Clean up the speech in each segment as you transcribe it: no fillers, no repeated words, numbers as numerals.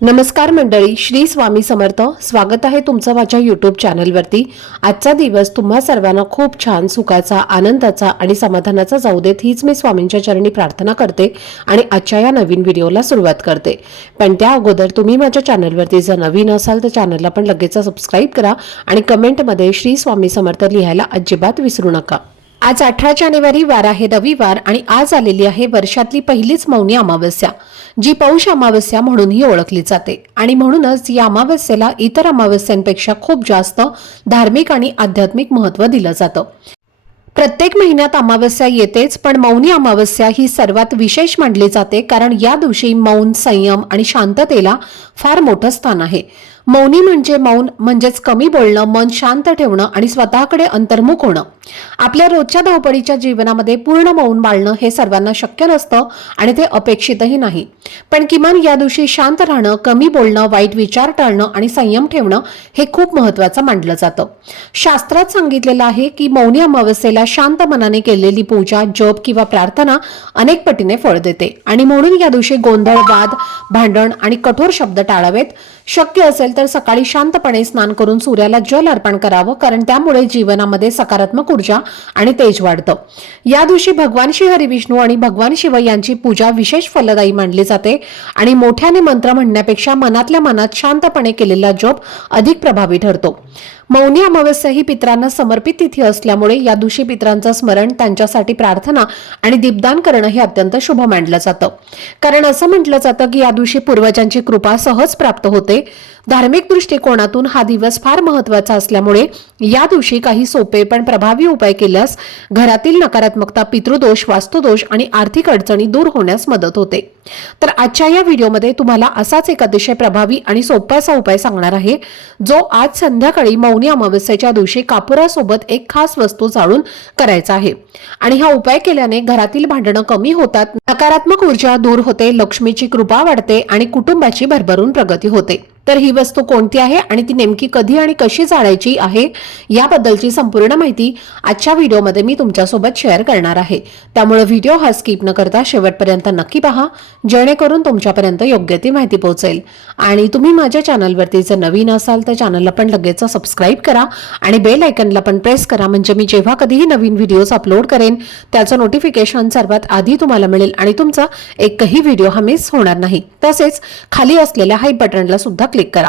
नमस्कार मंडळी, श्री स्वामी समर्थ. स्वागत आहे तुमचं माझ्या यूट्यूब चॅनलवरती. आजचा दिवस तुम्हा सर्वांना खूप छान, सुखाचा, आनंदाचा आणि समाधानाचा जाऊ देत, हीच मी स्वामींच्या चरणी प्रार्थना करते आणि आजच्या या नवीन व्हिडिओला सुरुवात करते. पण त्या अगोदर तुम्ही माझ्या चॅनलवरती जर नवीन असाल तर चॅनलला पण लगेच सबस्क्राईब करा आणि कमेंटमध्ये श्री स्वामी समर्थ लिहायला अजिबात विसरू नका. आज 18 जानेवारी वार आहे रविवार आणि आज आलेली आहे वर्षातली पहिलीच मौनी अमावस्या, जी पौष अमावस्या म्हणूनही ओळखली जाते आणि म्हणूनच या अमावस्येला इतर अमावस्यांपेक्षा खूप जास्त धार्मिक आणि आध्यात्मिक महत्त्व दिलं जातं. प्रत्येक महिन्यात अमावस्या येतेच, पण मौनी अमावस्या ही सर्वात विशेष मानली जाते, कारण या दिवशी मौन, संयम आणि शांततेला फार मोठं स्थान आहे. मौनी म्हणजे मौन म्हणजेच कमी बोलणं, मन शांत ठेवणं आणि स्वतःकडे अंतर्मुख होणं. आपल्या रोजच्या धावपळीच्या जीवनामध्ये पूर्ण मौन पाळणं हे सर्वांना शक्य नसतं आणि ते अपेक्षितही नाही. पण किमान या दिवशी शांत राहणं, कमी बोलणं, वाईट विचार टाळणं आणि संयम ठेवणं हे खूप महत्त्वाचं मानलं जातं. शास्त्रात सांगितलेलं आहे की मौनी अमावस्येला शांत मनाने केलेली पूजा, जप किंवा प्रार्थना अनेक पटीने फळ देते आणि म्हणून या दिवशी गोंधळ, वाद, भांडण आणि कठोर शब्द टाळावेत. शक्य असेल तर सकाळी शांतपणे स्नान करून सूर्याला जल अर्पण करावं, कारण त्यामुळे जीवनामध्ये सकारात्मक ऊर्जा आणि तेज वाढतं. या दिवशी भगवान श्री हरी विष्णू आणि भगवान शिव यांची पूजा विशेष फलदायी मानली जाते आणि मोठ्याने मंत्र म्हणण्यापेक्षा मनातल्या मनात शांतपणे केलेला जप अधिक प्रभावी ठरतो. मौनी अमावस्या ही पितरांना समर्पित तिथी असल्यामुळे या दिवशी पितरांचं स्मरण, त्यांच्यासाठी प्रार्थना आणि दीपदान करणं हे अत्यंत शुभ मानलं जातं. कारण असं म्हटलं जातं की या दिवशी पूर्वजांची कृपा सहज प्राप्त होते. धार्मिक दृष्टिकोनातून हा दिवस फार महत्त्वाचा असल्यामुळे या दिवशी काही सोपे पण प्रभावी उपाय केल्यास घरातील नकारात्मकता, पितृदोष, वास्तुदोष आणि आर्थिक अडचणी दूर होण्यास मदत होते. तर आजच्या या व्हिडिओमध्ये तुम्हाला असाच एक अतिशय प्रभावी आणि सोपा असा उपाय सांगणार आहे, जो आज संध्याकाळी मौनी अमावस्येच्या दिवशी कापुरासोबत एक खास वस्तू जाळून करायचा आहे. आणि हा उपाय केल्याने घरातील भांडणं कमी होतात, नकारात्मक ऊर्जा दूर होते, लक्ष्मीची कृपा वाढते आणि कुटुंबाची भरभरून प्रगती होते. तर ही वस्तू कोणती आहे आणि ती नेमकी कधी आणि कशी जाळायची आहे याबद्दलची संपूर्ण माहिती आजच्या व्हिडिओमध्ये मी तुमच्यासोबत शेअर करणार आहे. त्यामुळे व्हिडिओ हा स्किप न करता शेवटपर्यंत नक्की पहा, जेणेकरून तुमच्यापर्यंत योग्य ती माहिती पोहोचेल. आणि तुम्ही माझ्या चॅनलवरती जर नवीन असाल तर चॅनलला पण लगेच सबस्क्राईब करा आणि बेल आयकनला पण प्रेस करा, म्हणजे मी जेव्हा कधीही नवीन व्हिडिओज अपलोड करेन त्याचं नोटिफिकेशन सर्वात आधी तुम्हाला मिळेल आणि तुमचा एकही व्हिडिओ हा मिस होणार नाही. तसेच खाली असलेल्या हाय बटनला सुद्धा क्लिक करा.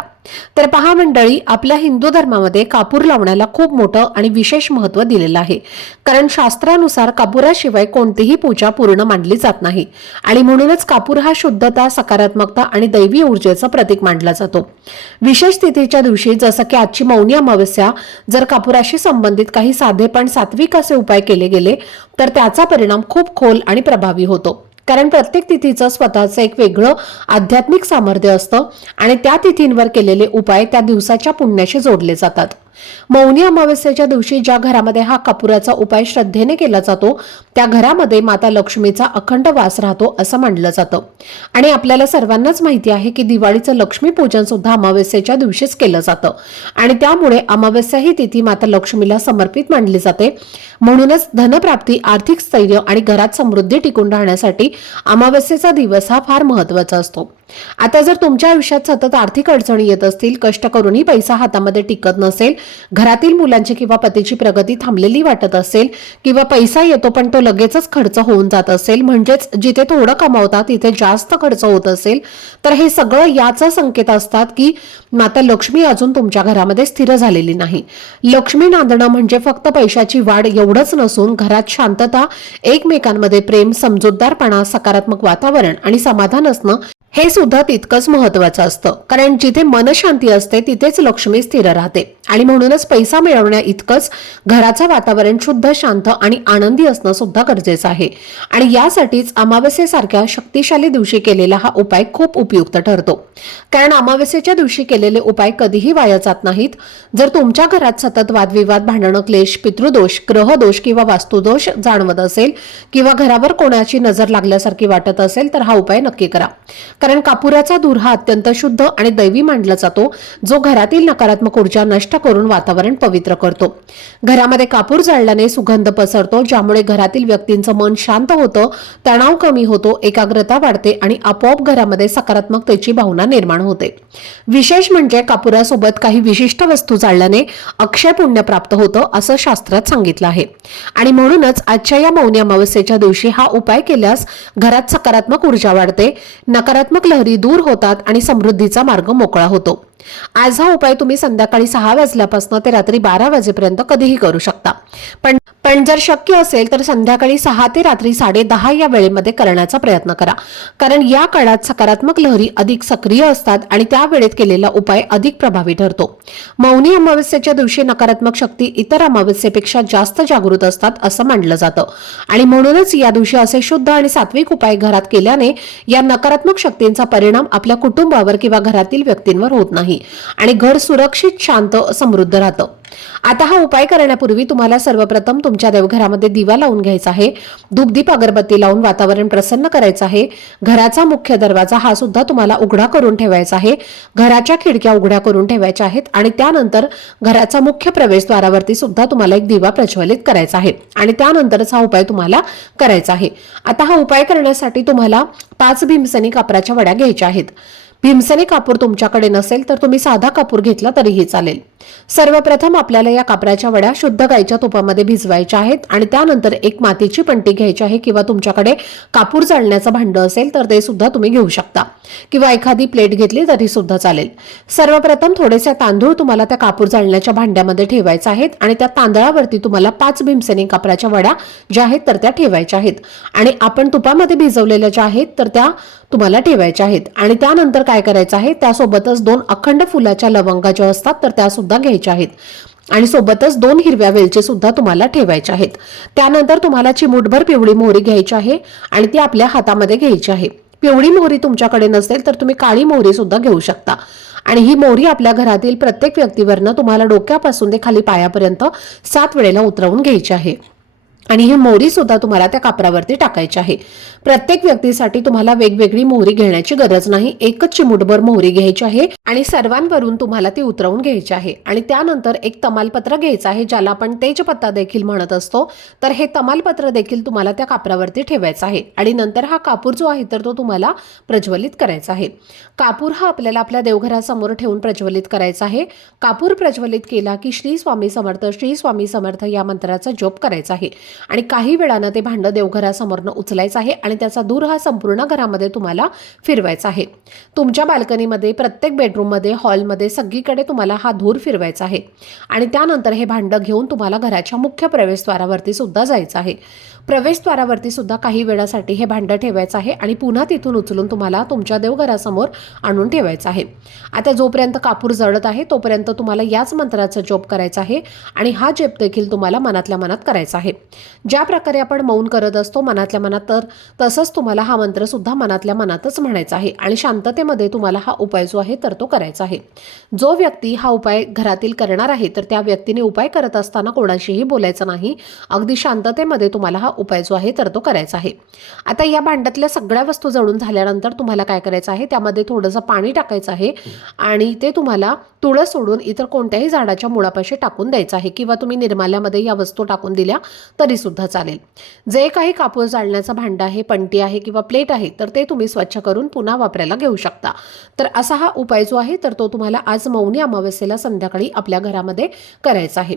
तर पहा मंडळी, आपल्या हिंदू धर्मामध्ये कापूर लावण्याला खूप मोठं आणि विशेष महत्त्व दिलेलं आहे, कारण शास्त्रानुसार कापुराशिवाय कोणतीही पूजा पूर्ण मानली जात नाही आणि म्हणूनच कापूर हा शुद्धता, सकारात्मकता आणि दैवी ऊर्जेचं प्रतीक मानला जातो. विशेष तिथीच्या दिवशी जसं की आजची मौनी अमावस्या, जर कापुराशी संबंधित काही साधे पण सात्विक असे उपाय केले गेले तर त्याचा परिणाम खूप खोल आणि प्रभावी होतो. कारण प्रत्येक तिथीचं स्वतःचं एक वेगळं आध्यात्मिक सामर्थ्य असतं आणि त्या तिथींवर केलेले उपाय त्या दिवसाच्या पुण्याशी जोडले जातात. मौनी अमावस्येच्या दिवशी ज्या घरामध्ये हा कापुराचा उपाय श्रद्धेने केला जातो त्या घरामध्ये माता लक्ष्मीचा अखंड वास राहतो असं मानलं जातं. आणि आपल्याला सर्वांनाच माहिती आहे की दिवाळीचं लक्ष्मी पूजन सुद्धा अमावस्येच्या दिवशीच केलं जातं आणि त्यामुळे अमावस्या ही तिथी माता लक्ष्मीला समर्पित मानली जाते. म्हणूनच धनप्राप्ती, आर्थिक स्थैर्य आणि घरात समृद्धी टिकून राहण्यासाठी अमावस्येचा दिवस हा फार महत्त्वाचा असतो. आता जर तुमच्या आयुष्यात सतत आर्थिक अडचणी येत असतील, कष्ट करूनही पैसा हातामध्ये टिकत नसेल, घरातील मुलांची किंवा पतीची प्रगती थांबलेली वाटत असेल किंवा पैसा येतो पण तो लगेचच खर्च होऊन जात असेल, म्हणजेच जिथे थोडं कमावतात तिथे जास्त खर्च होत असेल, तर हे सगळं याचा संकेत असतात की माता लक्ष्मी अजून तुमच्या घरामध्ये स्थिर झालेली नाही. लक्ष्मी नांदणं म्हणजे फक्त पैशाची वाढ एवढंच नसून घरात शांतता, एकमेकांमध्ये प्रेम, समजूतदारपणा, सकारात्मक वातावरण आणि समाधान असणं हे सुद्धा तितकंच महत्त्वाचं असतं. कारण जिथे मनशांती असते तिथेच लक्ष्मी स्थिर राहते आणि म्हणूनच पैसा मिळवण्या इतकंच घराचं वातावरण शुद्ध, शांत आणि आनंदी असणं सुद्धा गरजेचं आहे. आणि यासाठीच अमावस्येसारख्या शक्तिशाली दिवशी केलेला हा उपाय खूप उपयुक्त ठरतो. कारण अमावस्येच्या दिवशी केलेले उपाय कधीही वाया जात नाहीत. जर तुमच्या घरात सतत वादविवाद, भांडणं, क्लेश, पितृदोष, ग्रहदोष किंवा वास्तुदोष जाणवत असेल किंवा घरावर कोणाची नजर लागल्यासारखी वाटत असेल तर हा उपाय नक्की करा. कारण कापुराचा धूर हा अत्यंत शुद्ध आणि दैवी मानला जातो, जो घरातील नकारात्मक ऊर्जा नष्ट करून वातावरण पवित्र करतो। घरामध्ये कापूर जाळल्याने सुगंध पसरतो, ज्यामुळे घरातील व्यक्तींचं मन शांत होतं, तणाव कमी होतो, एकाग्रता वाढते आणि आपोआप घरामध्ये सकारात्मकतेची भावना निर्माण होते। विशेष म्हणजे कापुरासोबत काही विशिष्ट वस्तू जाळल्याने अक्षय पुण्य प्राप्त होतं असं शास्त्रात सांगितलं आहे। आणि म्हणूनच आजच्या या मौनी अमावस्येच्या दिवशी हा उपाय केल्यास घरात सकारात्मक ऊर्जा वाढते, नकारात्मक लहरी दूर होतात आणि समृद्धीचा मार्ग मोकळा होतो। आज हा उपाय तुम्ही संध्याकाळी 6 वाजल्यापासून ते रात्री 12 वाजेपर्यंत कधीही करू शकता। पण जर शक्य असेल तर संध्याकाळी 6 ते रात्री 10:30 या वेळेमध्ये करण्याचा प्रयत्न करा, कारण या काळात सकारात्मक लहरी अधिक सक्रिय असतात आणि त्या वेळेत केलेला उपाय अधिक प्रभावी ठरतो। मौनी अमावस्येच्या दिवशी नकारात्मक शक्ती इतर अमावस्येपेक्षा जास्त जागृत असतात असं मानलं जातं आणि म्हणूनच या दिवशी असे शुद्ध आणि सात्विक उपाय घरात केल्याने या नकारात्मक शक्तींचा परिणाम आपल्या कुटुंबावर किंवा घरातील व्यक्तींवर होत नाही आणि घर सुरक्षित, शांत, समृद्ध राहतं। आता हा उपाय करण्यापूर्वी तुम्हाला सर्वप्रथम तुमच्या देवघरामध्ये दिवा लावून घ्यायचा आहे, धूपदीप अगरबत्ती लावून वातावरण प्रसन्न करायचं आहे। घराचा मुख्य दरवाजा हा सुद्धा तुम्हाला उघडा करून ठेवायचा आहे, घराच्या खिडक्या उघड्या करून ठेवायच्या आहेत आणि त्यानंतर घराचा मुख्य प्रवेशद्वारावरती सुद्धा तुम्हाला एक दिवा प्रज्वलित करायचा आहे आणि त्यानंतरच हा उपाय तुम्हाला करायचा आहे। आता हा उपाय करण्यासाठी तुम्हाला 5 भीमसेनी कापराच्या वड्या घ्यायच्या आहेत। भीमसेनी कापूर तुमच्याकडे नसेल तर तुम्ही साधा कापूर घेतला तरीही चालेल। सर्वप्रथम आपल्याला या कापराच्या वड्या शुद्ध गाईच्या तुपामध्ये भिजवायच्या आहेत आणि त्यानंतर एक मातीची पणती घ्यायची आहे किंवा तुमच्याकडे कापूर जाळण्याचं भांड असेल तर ते सुद्धा तुम्ही घेऊ शकता किंवा एखादी प्लेट घेतली तरी सुद्धा चालेल। सर्वप्रथम थोडेसे तांदूळ तुम्हाला त्या कापूर जाळण्याच्या भांड्यामध्ये ठेवायचे आहेत आणि त्या तांदळावरती तुम्हाला 5 भीमसेनी कापराच्या वड्या ज्या आहेत तर त्या ठेवायच्या आहेत आणि आपण तुपामध्ये भिजवलेल्या ज्या आहेत तर त्या तुम्हाला ठेवायच्या आहेत आणि त्यानंतर काय करायचं आहे, त्यासोबतच 2 अखंड फुलाच्या लवंगा ज्या असतात तर त्या सुद्धा घ्यायच्या आहेत आणि सोबतच 2 हिरव्या वेलची सुद्धा तुम्हाला ठेवायच्या आहेत। त्यानंतर तुम्हाला चिमूटभर पिवळी मोहरी घ्यायची आहे आणि ती आपल्या हातामध्ये घ्यायची आहे। पिवळी मोहरी तुमच्याकडे नसेल तर तुम्ही काळी मोहरी सुद्धा घेऊ शकता आणि ही मोहरी आपल्या घरातील प्रत्येक व्यक्तीवरनं तुम्हाला डोक्यापासून ते खाली पायापर्यंत 7 वेळेला उतरवून घ्यायची आहे आणि ही मोहरी सुद्धा तुम्हाला त्या कापरावरती टाकायची आहे। प्रत्येक व्यक्तीसाठी तुम्हाला वेगवेगळी मोहरी घेण्याची गरज नाही, एकच चिमूटभर मोहरी घ्यायची आहे आणि सर्वांवरून तुम्हाला ती उतरवून घ्यायची आहे आणि त्यानंतर एक तमालपत्र घ्यायचं आहे, ज्याला आपण तेजपत्ता देखील म्हणत असतो। तर हे तमालपत्र देखील तुम्हाला त्या कापरावरती ठेवायचं आहे आणि नंतर हा कापूर जो आहे तर तो तुम्हाला प्रज्वलित करायचा आहे। कापूर हा आपल्याला आपल्या देवघरासमोर ठेवून प्रज्वलित करायचा आहे। कापूर प्रज्वलित केला की श्री स्वामी समर्थ, श्री स्वामी समर्थ या मंत्राचा जप करायचा आहे आणि काही वेळानं ते भांड देवघरासमोरनं उचलायचं आहे आणि त्याचा धूर हा संपूर्ण घरामध्ये तुम्हाला फिरवायचा आहे। तुमच्या बाल्कनीमध्ये, प्रत्येक बेडरूममध्ये, हॉलमध्ये सगळीकडे तुम्हाला हा धूर फिरवायचा आहे आणि त्यानंतर हे भांड घेऊन तुम्हाला घराच्या मुख्य प्रवेशद्वारावरती सुद्धा जायचं आहे। प्रवेशद्वारावरती सुद्धा काही वेळासाठी हे भांड ठेवायचं आहे आणि पुन्हा तिथून उचलून तुम्हाला तुमच्या देवघरासमोर आणून ठेवायचं आहे। आता जोपर्यंत कापूर जळत आहे तोपर्यंत तुम्हाला याच मंत्राचा जप करायचा आहे आणि हा जप देखील तुम्हाला मनातल्या मनात करायचा आहे। ज्या प्रकारे आपण मौन करत असतो मनातल्या मनात, तर तसंच तुम्हाला हा मंत्र सुद्धा मनातल्या मनातच म्हणायचा आहे आणि शांततेमध्ये तुम्हाला हा उपाय जो आहे तर तो करायचा आहे। जो व्यक्ती हा उपाय घरातील करणार आहे तर त्या व्यक्तीने उपाय करत असताना कोणाशीही बोलायचं नाही, अगदी शांततेमध्ये तुम्हाला हा उपाय जो आहे तर तो करायचा आहे। आता या भांड्यातल्या सगळ्या वस्तू जळून झाल्यानंतर तुम्हाला काय करायचं आहे, त्यामध्ये थोडंसं पाणी टाकायचं आहे आणि ते तुम्हाला तुळस सोडून इतर कोणत्याही झाडाच्या मुळापाशी टाकून द्यायचं आहे किंवा तुम्ही निर्माल्यामध्ये या वस्तू टाकून दिल्या तरी सुद्धा चालेल। जे काही कापूर जाळण्याचा भांड आहे, पणती आहे किंवा प्लेट आहे तर ते तुम्ही स्वच्छ करून पुन्हा वापरायला घेऊ शकता। तर असा हा उपाय जो आहे तर तो तुम्हाला आज मौनी अमावस्येला संध्याकाळी आपल्या घरामध्ये करायचा आहे।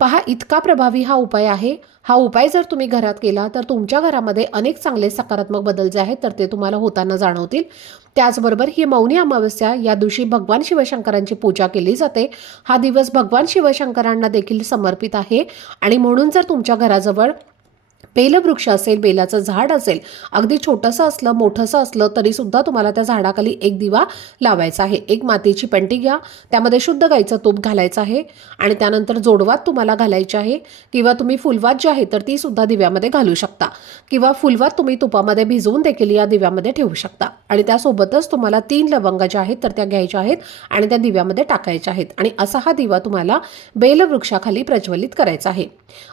पहा, इतका प्रभावी हा उपाय आहे। हा उपाय जर तुम्ही घरात केला तर तुमच्या घरामध्ये अनेक चांगले सकारात्मक बदल जे आहेत तर ते तुम्हाला होताना जाणवतील। त्याचबरोबर ही मौनी अमावस्या या दिवशी भगवान शिवशंकरांची पूजा केली जाते। हा दिवस भगवान शिवशंकरांना देखील समर्पित आहे आणि म्हणून जर तुमच्या घराजवळ बेलवृक्ष असेल, बेलाचं झाड असेल, अगदी छोटंसं असलं, मोठंसं असलं तरी सुद्धा तुम्हाला त्या झाडाखाली एक दिवा लावायचा आहे। एक मातीची पणती घ्या, त्यामध्ये शुद्ध गाईचं तूप घालायचं आहे आणि त्यानंतर जोडवात तुम्हाला घालायची आहे किंवा तुम्ही फुलवात जी आहे तर ती सुद्धा दिव्यामध्ये घालू शकता किंवा फुलवात तुम्ही तुपामध्ये भिजवून देखील या दिव्यामध्ये ठेवू शकता आणि त्यासोबतच तुम्हाला 3 लवंगा ज्या आहेत तर त्या घ्यायच्या आहेत आणि त्या दिव्यामध्ये टाकायच्या आहेत आणि असा हा दिवा तुम्हाला बेलवृक्षाखाली प्रज्वलित करायचा आहे।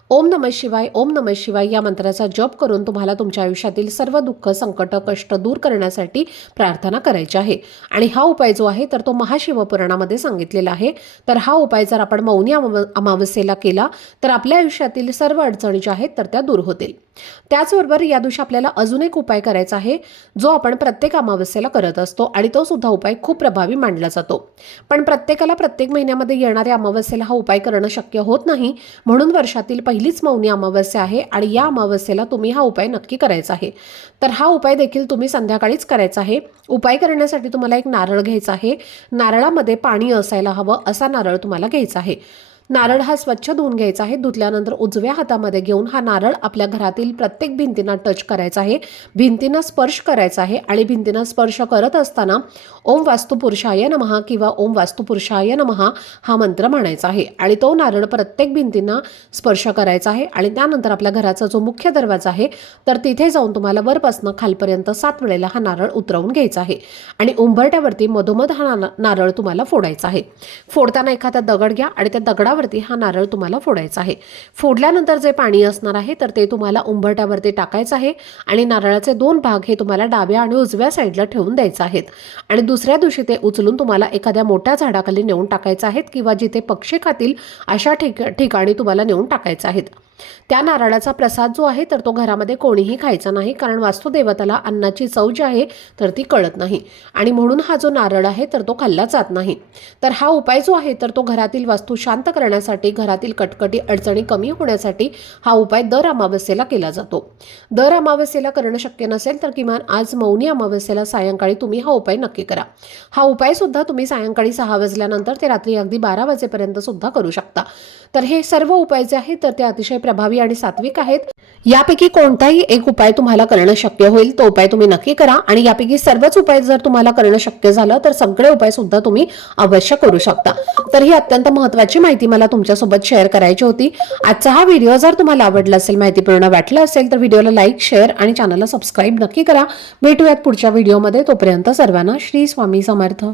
ओम नमः शिवाय, ओम नमः शिवाय या मंत्राचा जप करून तुम्हाला तुमच्या आयुष्यातील सर्व दुःख, संकट, कष्ट दूर करण्यासाठी प्रार्थना करायची आहे. आणि हा उपाय जो आहे तर तो महाशिवपुराणामध्ये सांगितलेला आहे. तर हा उपाय जर आपण मौनी अमावस्येला केला तर आपल्या आयुष्यातील सर्व अडचणी ज्या आहेत तर त्या दूर होतील. त्याचबरोबर या दिवशी आपल्याला अजून एक उपाय करायचा आहे, जो आपण प्रत्येक अमावस्येला करत असतो आणि तो सुद्धा उपाय खूप प्रभावी मानला जातो. पण प्रत्येकाला प्रत्येक महिन्यामध्ये येणाऱ्या अमावस्येला हा उपाय करणं शक्य होत नाही. म्हणून वर्षातील पहिलीच मौनी अमावस्या आहे आणि या अमावस्येला तुम्ही हा उपाय नक्की करायचा आहे. तर हा उपाय देखील तुम्ही संध्याकाळीच करायचा आहे. उपाय करण्यासाठी तुम्हाला एक नारळ घ्यायचा आहे. नारळामध्ये पाणी असायला हवं असा नारळ तुम्हाला घ्यायचा आहे. नारळ हा स्वच्छ धुवून घ्यायचा आहे. धुतल्यानंतर उजव्या हातामध्ये घेऊन हा नारळ आपल्या घरातील प्रत्येक भिंतींना टच करायचा आहे, भिंतींना स्पर्श करायचा आहे आणि भिंतींना स्पर्श करत असताना ओम वास्तुपुरुषाय नमः किंवा ओम वास्तुपुरुषाय नमः हा मंत्र म्हणायचा आहे आणि तो नारळ प्रत्येक भिंतींना स्पर्श करायचा आहे. आणि त्यानंतर आपल्या घराचा जो मुख्य दरवाजा आहे तर तिथे जाऊन तुम्हाला वरपासून खालपर्यंत 7 वेळेला हा नारळ उतरवून घ्यायचा आहे आणि उंबरट्यावरती मधोमध हा नारळ तुम्हाला फोडायचा आहे. फोडताना एखादा दगड घ्या आणि त्या दगडावरती हा नारळ तुम्हाला फोडायचा आहे. फोडल्यानंतर जे पाणी असणार आहे तर ते तुम्हाला उंबरट्यावरती टाकायचं आहे आणि नारळाचे 2 भाग हे तुम्हाला डाव्या आणि उजव्या साईडला ठेवून द्यायचे आहेत. आणि दुसऱ्या दिवशी ते उचलून तुम्हाला एखाद्या मोठ्या झाडाखाली नेऊन टाकायचं आहे किंवा जिथे पक्षी खातील अशा ठिकाणी तुम्हाला नेऊन टाकायचं आहे. त्या नारळाचा प्रसाद जो आहे तर तो घरामध्ये कोणीही खायचा नाही, कारण वास्तुदेवताला अन्नाची चव जी आहे तर ती कळत नाही आणि म्हणून हा जो नारळ आहे तर तो खाल्ला जात नाही. तर हा उपाय जो आहे तर तो घरातील वास्तू शांत करण्यासाठी, घरातील कटकटी अडचणी कमी होण्यासाठी हा उपाय दर अमावस्येला केला जातो. दर अमावस्येला करणं शक्य नसेल तर किमान आज मौनी अमावस्येला सायंकाळी तुम्ही हा उपाय नक्की करा. हा उपाय सुद्धा तुम्ही सायंकाळी 6 वाजल्यानंतर ते रात्री अगदी 12 वाजेपर्यंत सुद्धा करू शकता. तर हे सर्व उपाय जे आहेत तर ते अतिशय प्रभावी आणि सात्विक आहेत. यापैकी कोणताही एक उपाय तुम्हाला करणं शक्य होईल तो उपाय तुम्ही नक्की करा आणि यापैकी सर्वच उपाय जर तुम्हाला करणं शक्य झालं तर सगळे उपाय सुद्धा तुम्ही अवश्य करू शकता. तर ही अत्यंत महत्त्वाची माहिती मला तुमच्यासोबत शेअर करायची होती. आजचा हा व्हिडिओ जर तुम्हाला आवडला असेल, माहितीपूर्ण वाटला असेल तर व्हिडिओला लाईक, शेअर आणि चॅनलला सबस्क्राईब नक्की करा. भेटूयात पुढच्या व्हिडिओमध्ये. तोपर्यंत सर्वांना श्री स्वामी समर्थ.